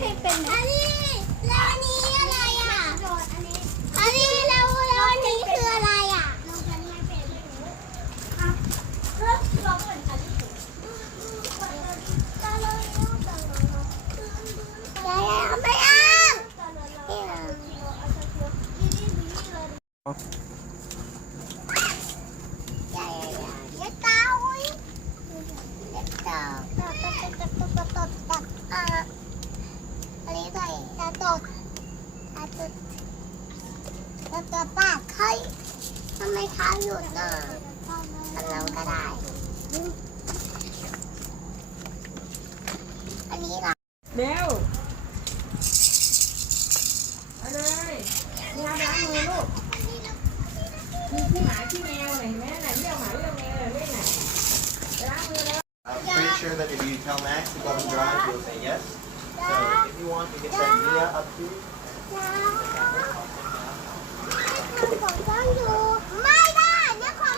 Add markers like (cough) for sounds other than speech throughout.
เพลงเป็นอันนี้แล้วอันนี้อะไรอะอันนี้แล้วแล้วอันนี้คืออะไรอะยายเอาไม่เอานี่เหรอ อย่าอย่าอย่าอย่าเต้าอุ้ยอย่าเต้าตดตดตดตดตดตดตดอะอันนี้ใส่ตาตด ตาตดตาตดปาเฮ้ยทำไมเท้าหยุดอะทำเราก็ได้ อันนี้ล่ะเร็วเอาเลยนี่ล้างมือลูกมีขี้หมาขี้แมวไหนแม่ไหนเรียกหมาเรียกแมวเรียกไหนล้างมือแล้ว I'm pretty sure that if you tell Max to go and drive, he'll say yes. So if you want to get that Mia up here, ของจ้างอยู่ไม่ได้เนี่ยคว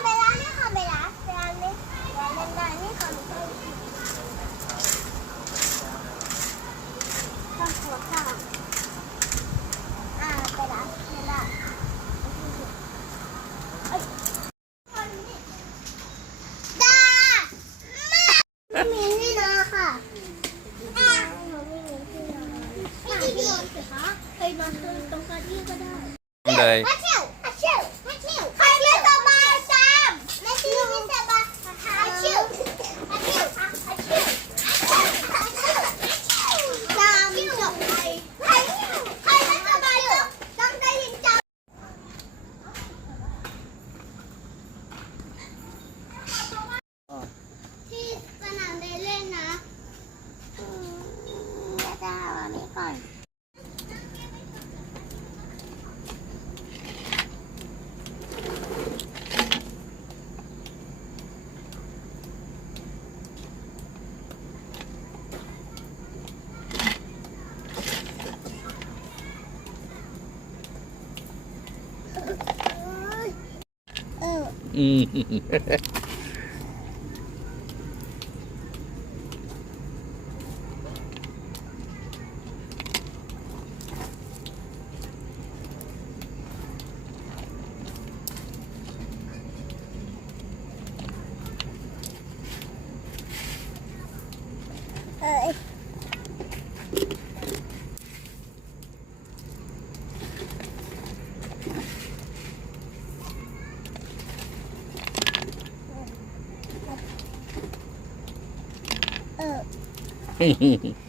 ามเวลาเนี่ยความเวลาเวลาเนี่ยเวลาเล่นได้นี่ความเวลาต้องหัวข้าวอ่าไปละเวลาดาไม่มีที่นอนค่ะอ่า เอออื mm-hmm (laughs)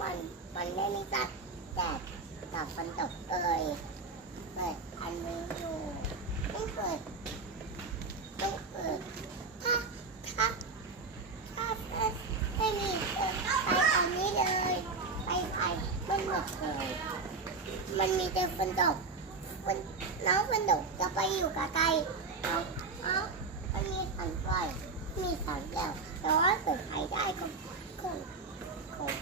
มันมันไม่มีตัดแต่ตับมันตกเอยเปิดอันนี้อยู่ไม่เปิดไม่เปิดถ้าถ้าถ้าไม่มีเออไปตอนนี้เลยไปไปมันหมดเลยมันมีแต่ฝนตกฝนน้องฝนตกจะไปอยู่กับใครเอาเอามันมีสันไฟมีสันแล้วแต่ว่าเกิดใครได้ก็คงคง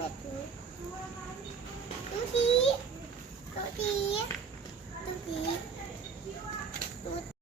ulit. Tuti! Tuti! Tuti!